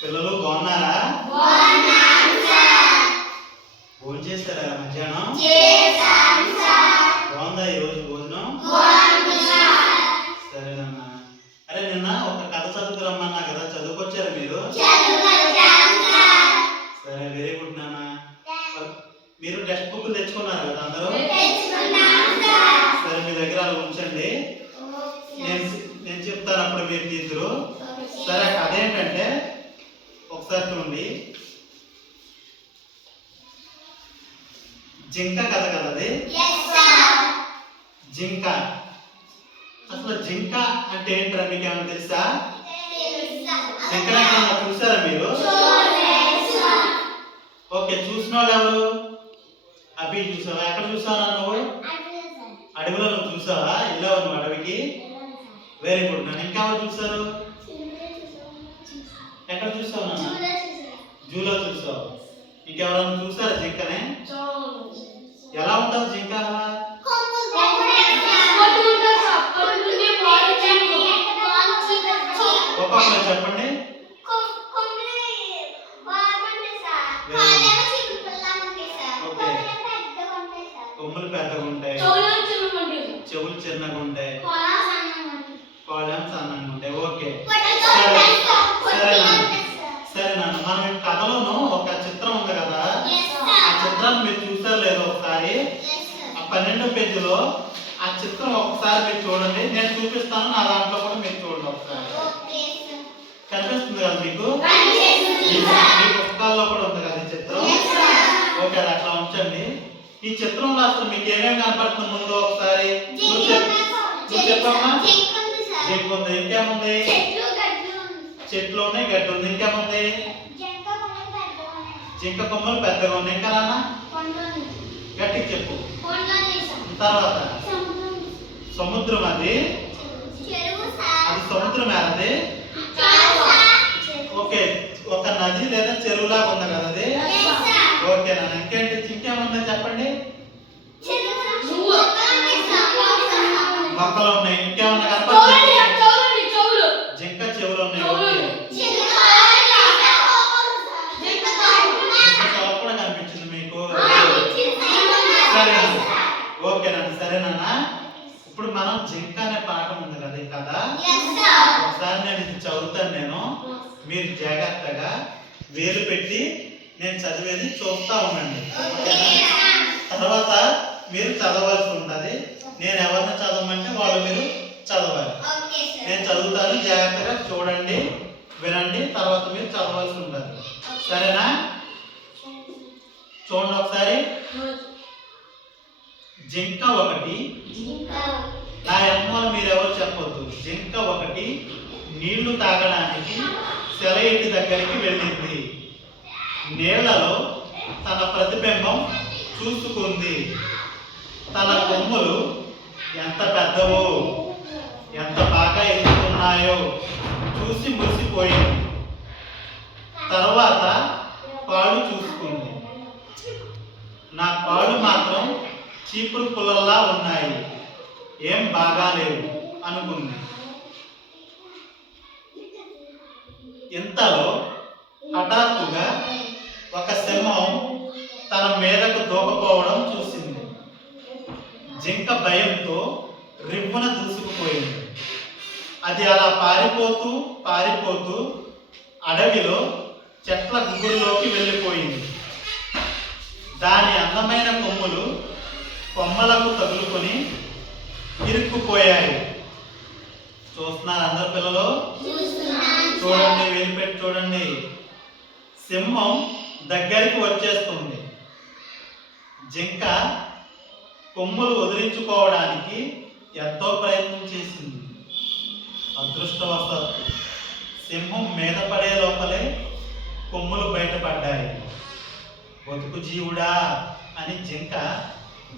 పిల్లలు బాగున్నారా? భోజనం చేశారా? మధ్యాహ్నం బాగుందా ఈరోజు భోజనం? సరేనమ్మా. అరే నిన్న ఒక కథ చదువుకురమ్మన్నా కదా, చదువుకొచ్చారా మీరు? సరే, వెరీ గుడ్ నాన్న. మీరు టెక్స్ట్ బుక్ తెచ్చుకున్నారు కదా అందరూ? సరే, మీ దగ్గర అలా ఉంచండి. నేను చెప్తాను, అప్పుడు మీరు తీద్దరు. సరే, అదేంటంటే ఒకసారి చూడండి. జింక కథ కదా అది. జింక, అసలు జింక అంటే ఏంటరా మీకు ఏమైనా తెలుసా? జింక చూసారా మీరు? ఓకే, చూసిన వాళ్ళు ఎవరు? అభి చూసావా? ఎక్కడ చూసావా నువ్వు? అడవిలో నువ్వు చూసావా? వెళ్ళావు నువ్వు అడవికి? వెరీ గుడ్ నాన్న. ఇంకెవరు చూసారు? ఎక్కడ చూసావు నాన్న? జూలో చూసావు. ఇంకెవరైనా చూసారా జింకనే? ఎలా ఉంటుంది జింక? ఒక్కొక్కరు చెప్పండి. కొమ్ములు పెద్దగా ఉంటాయి, చెవులు చిన్నగా ఉంటాయి, కాళ్ళేమో సన్నగా ఉంటాయి. ఓకే, సరే నాన్న. మనం కథలోను ఒక చిత్రం ఉంది కదా, ఆ చిత్రాన్ని మీరు చూసారు లేదో ఒకసారి? ఆ 12వ పేజీలో ఆ చిత్రం ఒకసారి మీరు చూడండి. నేను చూపిస్తాను, నా దాంట్లో కూడా మీరు చూడండి ఒకసారి. కనిపిస్తుంది కదా మీకు? మీ పుస్తకాల్లో కూడా ఉంది కదా ఈ చిత్రం. ఓకే, అది అట్లా ఉంచండి. ఈ చిత్రంలో అసలు మీకు ఏమేమి కనపడుతుంది ముందు ఒకసారి నువ్వు చెప్పమ్మా. జింక ఉంది, ఇంకేముంది? చెట్లు ఉన్నాయి, గడ్డి ఉంది, ఇంకేముంది? జింక కొమ్మలు పెద్దగా ఉన్నాయి. ఇంకా నాన్న గట్టికి చెప్పు. తర్వాత సముద్రం, అది సముద్రం అది. ఓకే, ఒక నది లేదా చెరువులాగా ఉంది కదా అది. ఓకే నాన్న. ఇంకేంటి? ఇంకేముందో చెప్పండి. మొక్కలు ఉన్నాయి, ఇంకేమన్నా కనపడుతుంది? జింక చెవులు ఉన్నాయి. కూడా కనిపించింది మీకు? సరేనా? ఓకేనండి, సరేనా? ఇప్పుడు మనం జింక అనే పాఠం ఉంది కదా ఈ కథ. ఒకసారి నేను ఇది చదువుతాను, మీరు జాగ్రత్తగా వేలు పెట్టి నేను చదివేది చూస్తా ఉండండి. తర్వాత మీరు చదవాల్సి ఉంటుంది. నేను ఎవరిని చదవమంటే వాళ్ళు మీరు చదవాలి. నేను చదువుతాను, జాగ్రత్తగా చూడండి, వినండి, తర్వాత మీరు చదవాల్సి ఉంటుంది. సరేనా? చూడండి ఒకసారి. జింక ఒకటి, నా యమ్మాలు మీరు ఎవరు చెప్పొద్దు. జింక ఒకటి నీళ్లు తాగడానికి సెలయేటి దగ్గరికి వెళ్ళింది. నీళ్లలో తన ప్రతిబింబం చూసుకుంది. తన కొమ్ములు ఎంత పెద్దవో, ఎంత బాగా ఎదుగుతున్నాయో చూసి మురిసిపోయింది. తర్వాత కాళ్ళు చూసుకుంది. నా కాళ్ళు మాత్రం చీపురు పుల్లల్లా ఉన్నాయి, ఏం బాగాలేవు అనుకుంది. ఇంతలో హఠాత్తుగా ఒక సింహం తన మీదకు దూకపోవడం చూసింది. జింక భయంతో రివ్వున దూసుకుపోయింది. అది అలా పారిపోతూ అడవిలో చెట్ల గుబురులోకి వెళ్ళిపోయింది. దాని అందమైన కొమ్ములు కొమ్మలకు తగులుకొని ఇరుక్కుపోయాయి. చూస్తున్నారు అందరు పిల్లలు? చూడండి, వేలు పెట్టి చూడండి. సింహం దగ్గరికి వచ్చేస్తుంది. జింక కొమ్ములు వదిలించుకోవడానికి ఎంతో ప్రయత్నం చేసింది. అదృష్టవశాత్తు సింహం మీద పడే లోపలే కొమ్ములు బయటపడ్డాయి. బతుకు జీవుడా అని జింక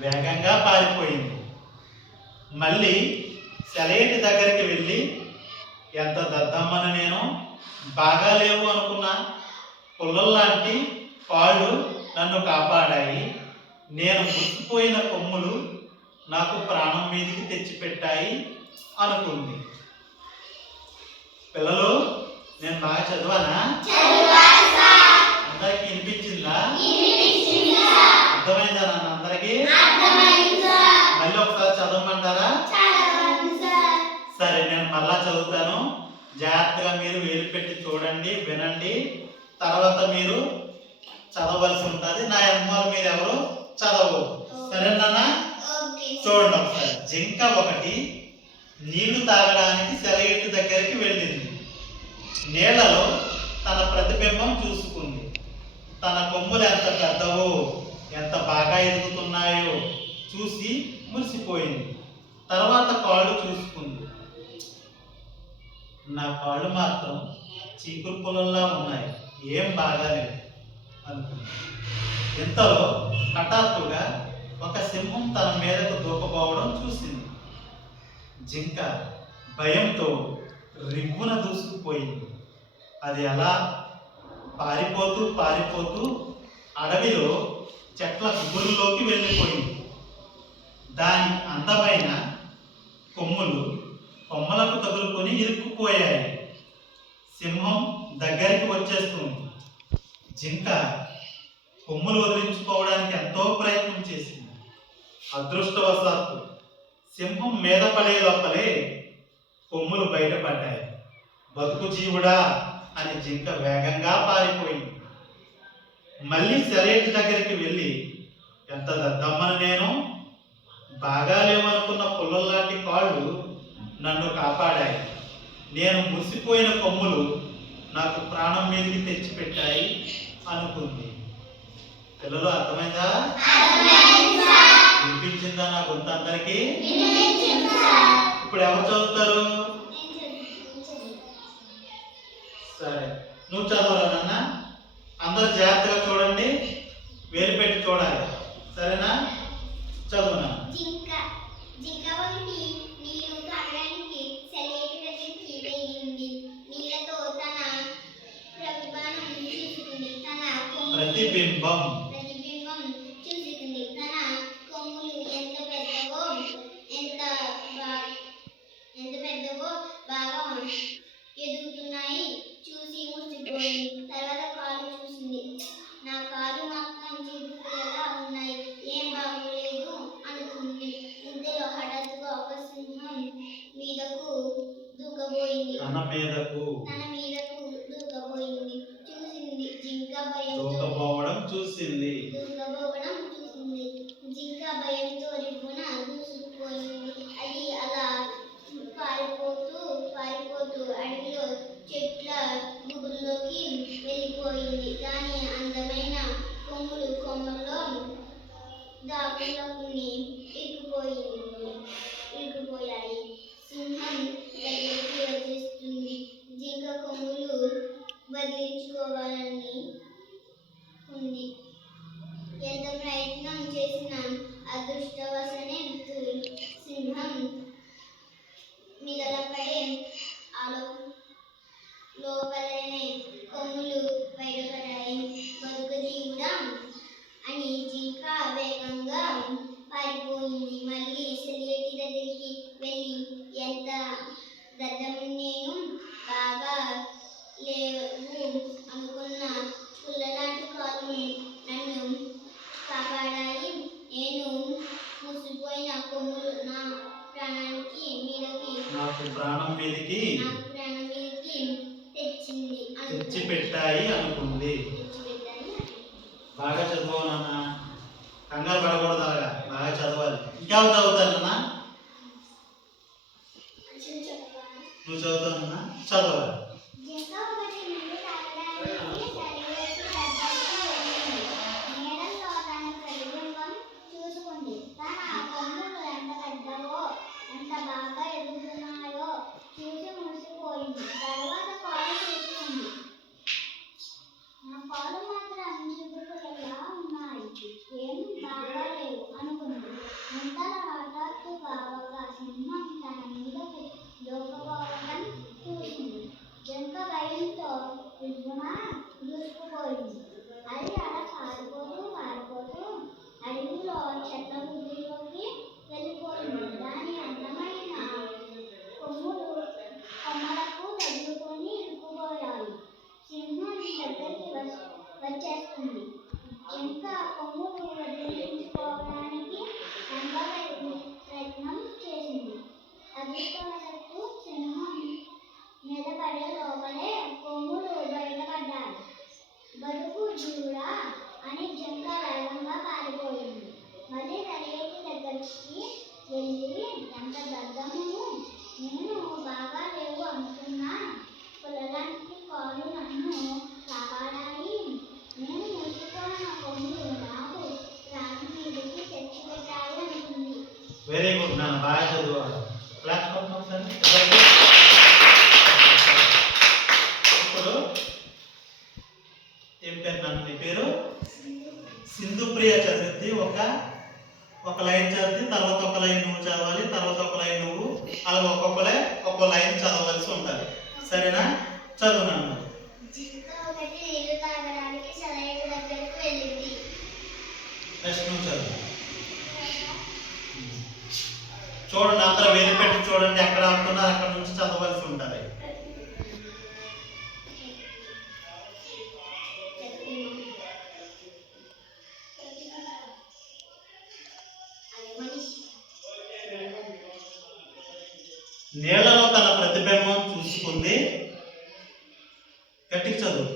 వేగంగా పారిపోయింది. మళ్ళీ సెలయేటి దగ్గరికి వెళ్ళి, ఎంత దద్దమ్మని నేను, బాగా లేవు అనుకున్నా పుల్లల్లాంటి కాళ్ళు నన్ను కాపాడాయి. నేను మురిసిపోయిన కొమ్ములు నాకు ప్రాణం మీదికి తెచ్చిపెట్టాయి అనుకుంది. పిల్లలు నేను బాగా చదివానా? అందరికి వినిపించిందా? అర్థమైందా నాన్న అందరికి? మళ్ళీ ఒకసారి చదవమంటారా? సరే, నేను మళ్ళా చదువుతాను. జాగ్రత్తగా మీరు వేలు పెట్టి చూడండి, వినండి. తర్వాత మీరు చదవలసి ఉంటుంది. నా అమ్మాలు మీరు ఎవరు చదవదు. సరేనా? చూడండి ఒకసారి. జింక ఒకటి నీళ్లు తాగడానికి సెలయేటు దగ్గరికి వెళ్ళింది. నీళ్లలో తన ప్రతిబింబం చూసుకుంది. తన కొమ్ములు ఎంత పెద్దవో, ఎంత బాగా ఎదుగుతున్నాయో చూసి మురిసిపోయింది. తర్వాత కాళ్ళు చూసుకుంది. నా కాళ్ళు మాత్రం చీకురు పొలంలా ఉన్నాయి, ఏం బాగాలేదు అనుకుంది. ఇంతలో హఠాత్తుగా ఒక సింహం తన మీదకు దూకపోవడం చూసింది. జింక భయంతో రివ్వున దూసుకుపోయింది. అది అలా పారిపోతూ పారిపోతూ అడవిలో చెట్ల గుబురులోకి వెళ్ళిపోయింది. దాని అందమైన కొమ్ములు కొమ్మలకు తగులుకొని ఇరుక్కుపోయాయి. సింహం దగ్గరికి వచ్చేస్తుంది. జింక కొమ్ములు వదిలించుకోవడానికి ఎంతో ప్రయత్నం చేసింది. అదృష్టవశాత్తు సింహం మీద పడే లోపలే కొమ్ములు బయటపడ్డాయి. బతుకు జీవుడా అని జింక వేగంగా పారిపోయింది. మళ్ళీ సెలయేటి దగ్గరికి వెళ్ళి, ఎంత దద్దమ్మను నేను, బాగా లేవనుకున్న పుల్లల్లాంటి కాళ్ళు నన్ను కాపాడాయి. నేను మురిసిపోయిన కొమ్ములు నాకు ప్రాణం మీదకి తెచ్చిపెట్టాయి అనుకుంది. పిల్లలు అర్థమైందా? వినిపించిందా నా గొంత అందరికి? ఇప్పుడు ఎవరు చదువుతారు? సరే, నువ్వు చదవరా నాన్న? అందరు జాగ్రత్తగా చూడండి, వేలు పెట్టి చూడాలి. సరేనా? చదువునా. జింక ఒకటి నీరు తాగడానికి సెలయేటి దగ్గరికి వెళ్ళింది. నీళ్లతో తన ప్రతిబింబం చూసుకుంది. తన కొమ్ములు ఎంత పెద్దవో బాగా ఎదుగుతున్నాయి చూసి మురిసిపోయింది. తర్వాత కాళ్ళు చూసింది. నా కాళ్ళు మాత్రం చీపురులా ఉన్నాయి, ఏం బాగోలేదు అనుకుంది. ఇంతలో హఠాత్తుగా ఒక సింహం మీదకు దూకబోయింది. తన మీదకు దూకబోయింది. చూసింది. జింక చూసింది. జింక భయంతో రివ్వున దూసుకుపోయింది. అది అలా పారిపోతూ అడవిలో చెట్ల గుబురులోకి వెళ్ళిపోయింది. దాని అందమైన కొమ్ములు కొమ్మల్లో దాపులోకి ఇరుక్కుపోయాయి. సింహం దగ్గరికి వచ్చేస్తుంది. జింక కొమ్ములు వదిలించుకోవాలని ఉంది. ఎంత ప్రయత్నం చేసినా అదృష్టవశాత్తు సింహం మిగలపడే లోపలనే కొమ్ములు బయటపడ్డాయి. బతుకు జీవుడా అని జింక వేగంగా పారిపోయింది. మళ్ళీ సెలయేటి దగ్గరికి వెళ్ళి, ఎంత దద్దమ్మని నేను, బాగా లేవు అనుకున్న పుల్లలాంటి కాళ్ళు నన్ను కాపాడాయి. నేను ముసిపోయిన కొమ్ములు నా ప్రాణం మీదకి తెచ్చి పెట్టాయి అనుకుంది. బాగా చదువు నాన్న, కంగారు పడకూడదు. బాగా చదవాలి. ఇంకెవరు చదువుతారు నాన్న? నువ్వు చదువుతానన్నా? చదవాలి. దగ్గరికి వచ్చేస్తుంది. ఇంకా కొమ్ములు వదిలించుకోవడానికి ఎంతో ప్రయత్నం చేసింది. అదృష్టవశాత్తు సింహం మీద పడే లోపలే కొమ్ములు బయటపడ్డాయి. బతుకు జీవుడా అని జింక వేగంగా పారిపోయింది. మళ్ళీ సరైన దగ్గరికి వెళ్ళి, ఎంత దద్దమ్మను, నేను బాగా లేవు అనుకున్నా పుల్లలాంటి కాళ్ళు నన్ను కాపాడాయి. నేను మూసుకున్న కొమ్ములు నాకు ప్రాణం మీదకి తెచ్చిపెట్టాయి అనుకుంది. వెరీ గుడ్ నాన్న, బాగా చదువు. క్లాస్ ఒకసారి. ఇప్పుడు ఏం పేరు నాన్న నీ పేరు? సింధుప్రియ చదివింది. ఒక లైన్ చదివి తర్వాత ఒక లైన్ నువ్వు చదవాలి, తర్వాత ఒక లైన్ నువ్వు, అలా ఒక్కొక్క లైన్ చదవవలసి ఉంటుంది. సరేనా? చదువు నాన్న. ఒకటి నీళ్లు తాగడానికి సరైన దగ్గరికి వెళ్ళింది. నెక్స్ట్ నువ్వు చదువు. చూడండి, అందరూ వేలు పెట్టి చూడండి, ఎక్కడ ఆపుతున్నారు అక్కడ నుంచి చదవవలసి ఉంటుంది. నీళ్లలో తన ప్రతిబింబం చూసుకుంది. గట్టిగా చదువు.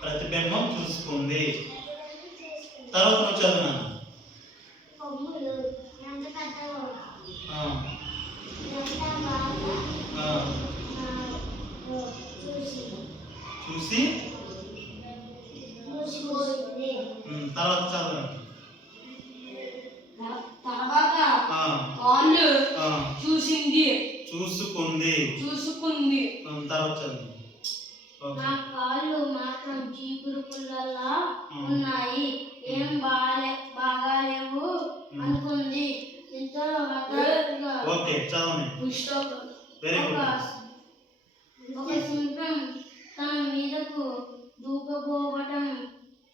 ప్రతిబింబం చూసుకుంది. తర్వాత నువ్వు చదువున్నాను. చూసి తర్వాత చదువు. తర్వాత కాళ్ళు చూసుకుంది. తర్వాత చదువు. నా కాళ్ళు మాత్రం చీపురు పుల్లలా ఉన్నాయి, ఏం బాగాలేవు అనుకుంది. ఎంతో ఓకే, చదవండి. Very good. ఒక సింహం తన మీదకు దూకపోవటం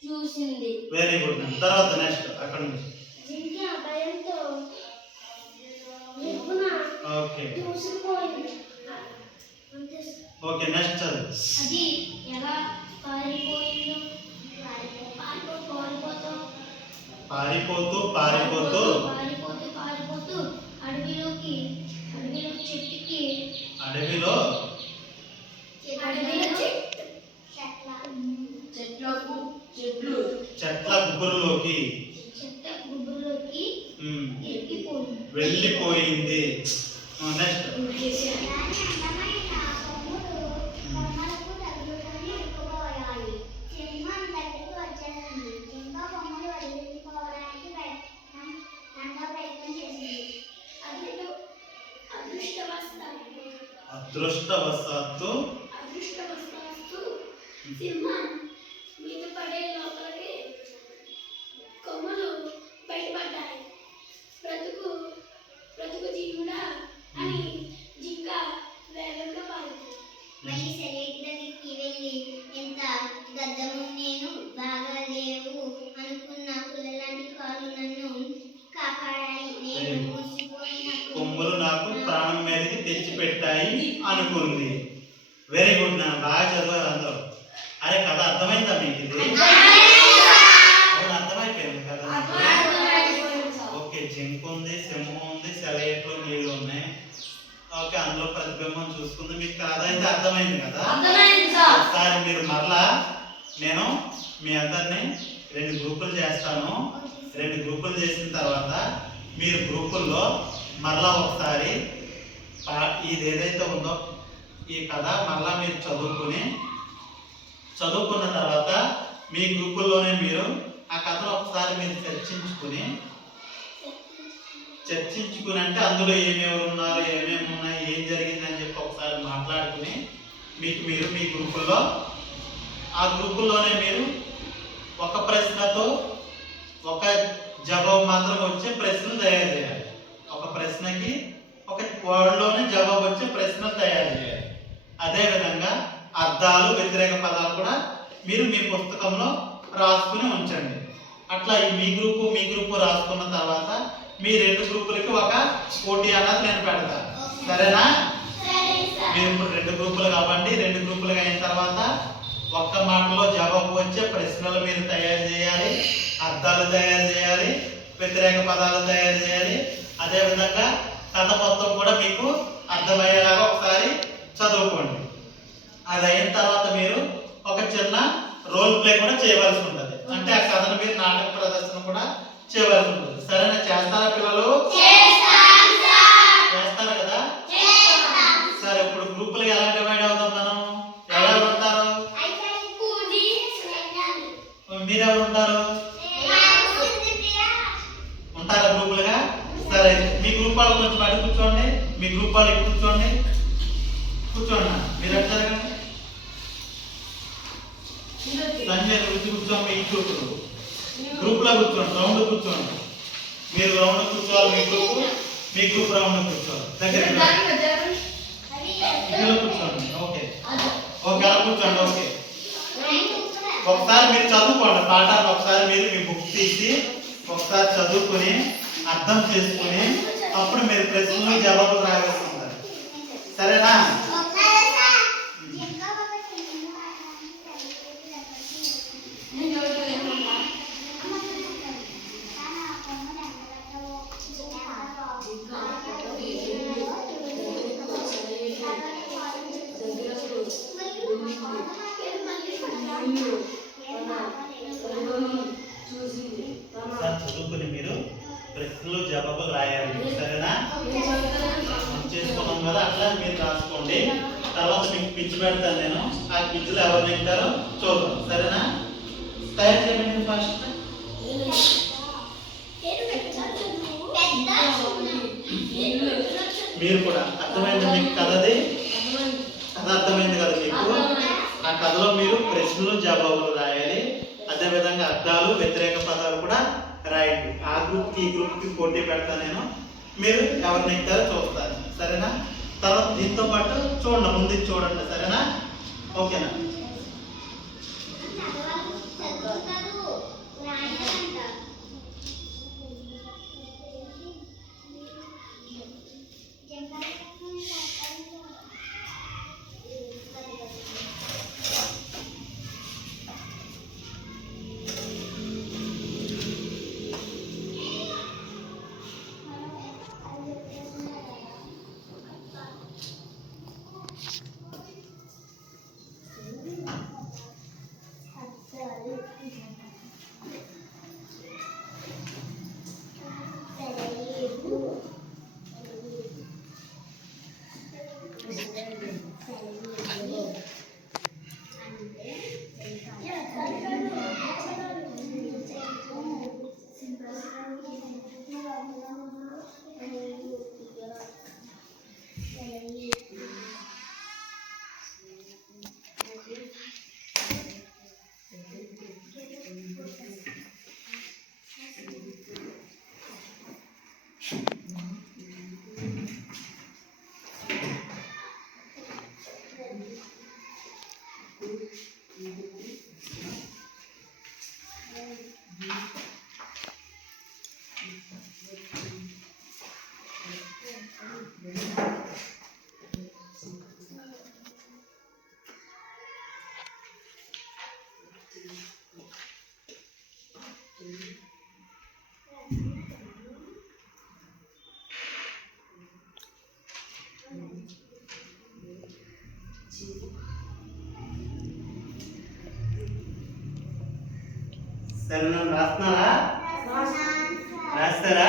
చూసింది. Very good. తర్వాత నెక్స్ట్ అక్కడ నుంచి. భయంతో ఓకే, నెక్స్ట్ చదువు. అది ఎలా పారిపోయిందో పారిపోతూ అడవిలో చెట్ల గుబురులోకి వెళ్ళిపోయింది. నెక్స్ట్. అదృష్టవశాత్తు సింహం మీద పడే లోపలికి కొమ్మలు బయటపడ్డాయి. బ్రతుకు జీవుడా అని జింక వేగంగా పారింది. మళ్ళీ సరైన దగ్గరికి వెళ్ళి, ఎంత గద్దము, నేను బాగా లేవు అనుకున్న పుల్లలాంటి కాళ్ళు నన్ను కాపాడాయి. నేను మూసిపోయిన కొమ్ములు నాకు ప్రాణం మీదకి తెచ్చిపెట్టాయి అనుకుంది. వెరీ గుడ్ నాన్న, బాగా చదివారు అందరూ. అరే కథ అర్థమైందా మీకు? ఇది అర్థమైపోయింది కదా? ఓకే, జింక ఉంది, సింహం ఉంది, సెలయేట్లు నీళ్ళు ఉన్నాయి. ఓకే, అందులో ప్రతిబింబం చూసుకుంది. మీకు కథ అయితే అర్థమైంది కదా? ఒకసారి మీరు మరలా, నేను మీ అందరినీ 2 గ్రూపులు చేస్తాను. 2 గ్రూపులు చేసిన తర్వాత మీరు గ్రూపుల్లో మరలా ఒకసారి ఇది ఏదైతే ఉందో ఈ కథ మరలా మీరు చదువుకున్న తర్వాత మీ గ్రూపుల్లోనే మీరు ఆ కథను ఒకసారి మీరు చర్చించుకుని అంటే అందులో ఏమేమి ఉన్నారు, ఏమేమి ఉన్నాయి, ఏం జరిగిందని చెప్పి ఒకసారి మాట్లాడుకుని మీరు మీ గ్రూపుల్లో ఆ గ్రూపుల్లోనే మీరు ఒక ప్రశ్నతో ఒక జవాబు మాత్రం వచ్చే ప్రశ్నలు తయారు చేయాలి. ఒక ప్రశ్నకి ఒక వర్డ్లోనే జవాబు వచ్చే ప్రశ్నలు తయారు చేయాలి. అదేవిధంగా అర్థాలు, వ్యతిరేక పదాలు కూడా మీరు మీ పుస్తకంలో రాసుకుని ఉంచండి. అట్లా మీ గ్రూపు రాసుకున్న తర్వాత మీ 2 గ్రూపులకి ఒక పోటీ అన్నది నేను పెడతాను. సరేనా? సరే సార్. మీరు ఇప్పుడు 2 గ్రూపులు కావండి. 2 గ్రూపులుగా అయిన తర్వాత ఒక్క మాటలో జవాబు వచ్చే ప్రశ్నలు మీరు తయారు చేయాలి, అర్థాలు తయారు చేయాలి, వ్యతిరేక పదాలు తయారు చేయాలి. అదేవిధంగా కథ మొత్తం కూడా మీకు అర్థమయ్యేలాగా ఒకసారి చదువుకోండి. అది అయిన తర్వాత మీరు ఒక చిన్న రోల్ ప్లే కూడా చేయవలసి ఉంటుంది. అంటే ఆ కథను మీరు నాటక ప్రదర్శన కూడా చేయవలసి ఉంటుంది. సరేనా? చేస్తారా పిల్లలు? చేస్తారు కదా? సరే, ఇప్పుడు గ్రూపులు ఎలా డివైడ్ అవుతాం మనం? ఎవరెవరు ఉంటారు? మీరెవరు ఉంటారు? ఉంటారా గ్రూపులుగా? సరే, మీ గ్రూప్ వాళ్ళు కొంచెం అటు కూర్చోండి. మీ గ్రూప్ వాళ్ళు ఇటు కూర్చోండి. కూర్చోండి, మీరు ఎట్లా జరగండి. సంజయ్ వచ్చి కూర్చోండి. ఈ గ్రూప్ లో కూర్చోండి, రౌండ్ కూర్చోండి. మీరు రౌండ్ కూర్చోవాలి. మీ గ్రూప్ రౌండ్ కూర్చోవాలి. దగ్గర కూర్చోండి. ఓకే ఓకే, అలా కూర్చోండి. ఓకే, ఒకసారి మీరు చదువుకోండి పాఠాలు. ఒకసారి మీరు మీ బుక్ తీసి ఒకసారి చదువుకుని అర్థం చేసుకుని అప్పుడు మీరు ప్రశ్నలు జవాబులు రాయాల్సి ఉంటుంది. సరేనా? చదువుకుని మీరు ప్రశ్నలు జవాబులు రాయాలి. సరేనా? చేసుకున్నాం కదా, అట్లా మీరు రాసుకోండి. తర్వాత మీకు పిచ్ పెడతాను నేను. ఆ పిచ్లో ఎవరు తింటారో చూద్దాం. సరేనా? తయారు చేయండి ఫస్ట్. మీరు కూడా అర్థమైంది మీకు కథది? కథ అర్థమైంది కదా మీకు? ఆ కథలో మీరు ప్రశ్నలు జవాబులు రాయాలి. అదేవిధంగా అర్థాలు వ్యతిరేక పదాలు కూడా రాయండి. ఆ గ్రూప్కి ఈ గ్రూప్కి పోటీ పెడతాను నేను. మీరు ఎవరు నెగ్గుతారో చూస్తారు. సరేనా? తర్వాత దీంతో పాటు చూడండి, ముందు చూడండి. సరేనా? ఓకేనా? సరే, రాస్తున్నారా? రాస్తారా?